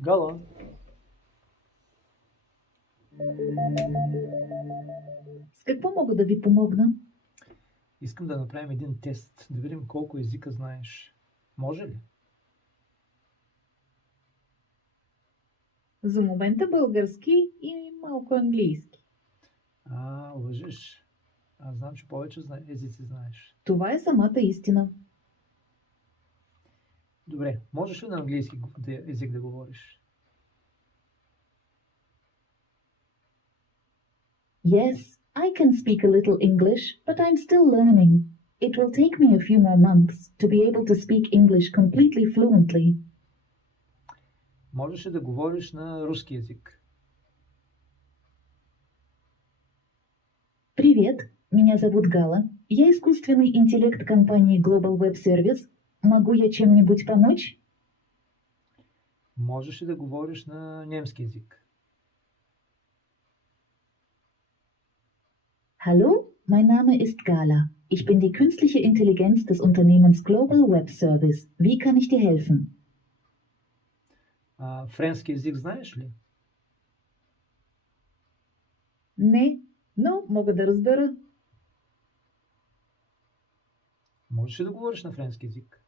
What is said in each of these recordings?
Гала, С какво мога да ви помогна? искам да направим един тест, да видим колко езика знаеш. Може ли? За момента български и малко английски. Лъжиш. Аз знам, че повече езици знаеш. Това е самата истина. Добре, можеш ли на английски език да говориш? Yes, I can speak a little English, but I'm still learning. It will take me a few more months to be able to speak English completely fluently. Можеш ли да говориш на руски език? Привет, меня зовут Гала. Я искусственный интеллект компании Global Web Service. Могу я чем-нибудь помочь? Можеш ли да говориш на немски език? Hallo, mein Name ist Gala. Ich bin die künstliche Intelligenz des Unternehmens Global Web Service. Wie kann ich dir helfen? Френски език знаеш ли? Не, но мога да разбера. Можеш ли да говориш на френски език?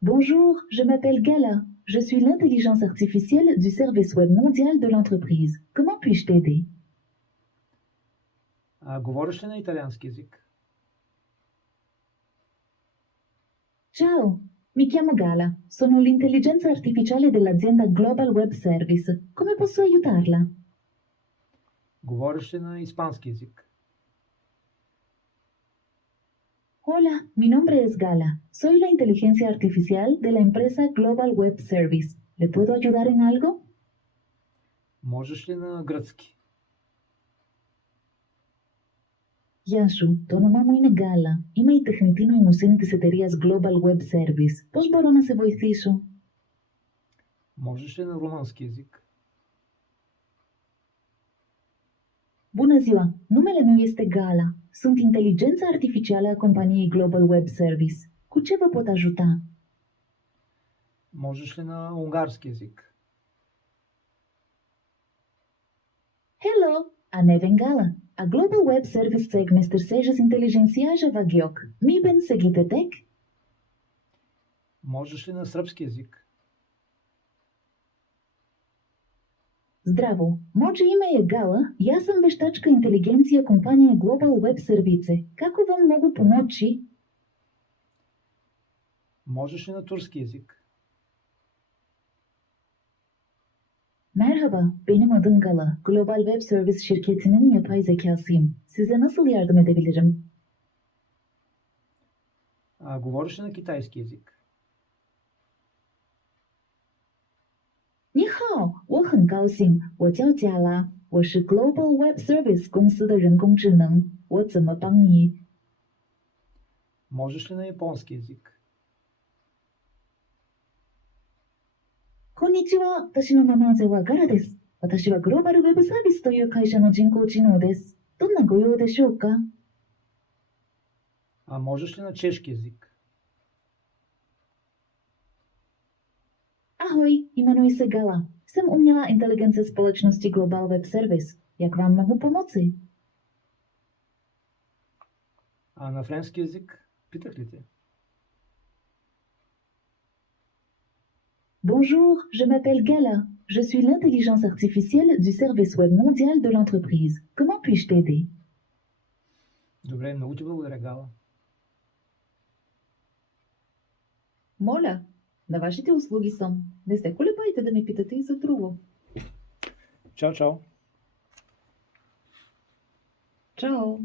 Bonjour, je m'appelle Gala. Je suis l'intelligence artificielle du service web mondial de l'entreprise. Comment puis-je t'aider? Говориш ли на италиански език? Ciao, mi chiamo Gala. Sono l'intelligenza artificiale dell'azienda Global Web Service. Come posso aiutarla? Говориш ли на испански език? Hola, mi nombre es Gala. Soy la inteligencia artificial de la empresa Global Web Service. ¿Le puedo ayudar en algo? Можеш ли на гръцки? Γεια σου, το όνομά μου είναι Γκάλα. Είμαι η τεχνητή νοημοσύνη της εταιρείας Global Web Service. Πώς μπορώ να σε βοηθήσω? Можеш ли на румънски език? Bună ziua! Numele meu este Gala. Sunt inteligența artificială a companiei Global Web Service. Cu ce vă pot ajuta? Можеш ли на унгарски език? Hello! A Neven Gala. A Global Web Service segmester sejas inteligenciaja vagiok. Mi ben segitetek? Можеш ли на сръбски език? Здраво! Моje ime je Gala, ja sam veštačka inteligencija kompanije Global Web Service. Kako vam mogu pomoći? Можеш ли на турски език? Merhaba, benim adım Gala. Global Web Service şirketinin yapay zekasıyım. Size nasıl yardım edebilirim? Говориш ли на китайски език?你好，我很高兴，我叫贾拉，我是 Global Web Service 公司的人工智能，我怎么帮你？ Можеш ли на японски език? こんにちは、私の名前はガラです。私はグローバルウェブサービスという会社の人工知能です。どんなご用でしょうか？ Можеш ли на чешки език? Ahoj, jmenuji se Gala. Jsem umělá inteligence společnosti Global Web Service. Jak vám mohu pomoci? На френски език? Питах ли те? Bonjour, je m'appelle Gala. Je suis l'intelligence artificielle du service web mondial de l'entreprise. Comment puis-je t'aider? Добре, много ти благодаря, Гала. Моля, на вашите услуги съм. Не се колебайте да ме питате и за друго. Чао, чао. Чао!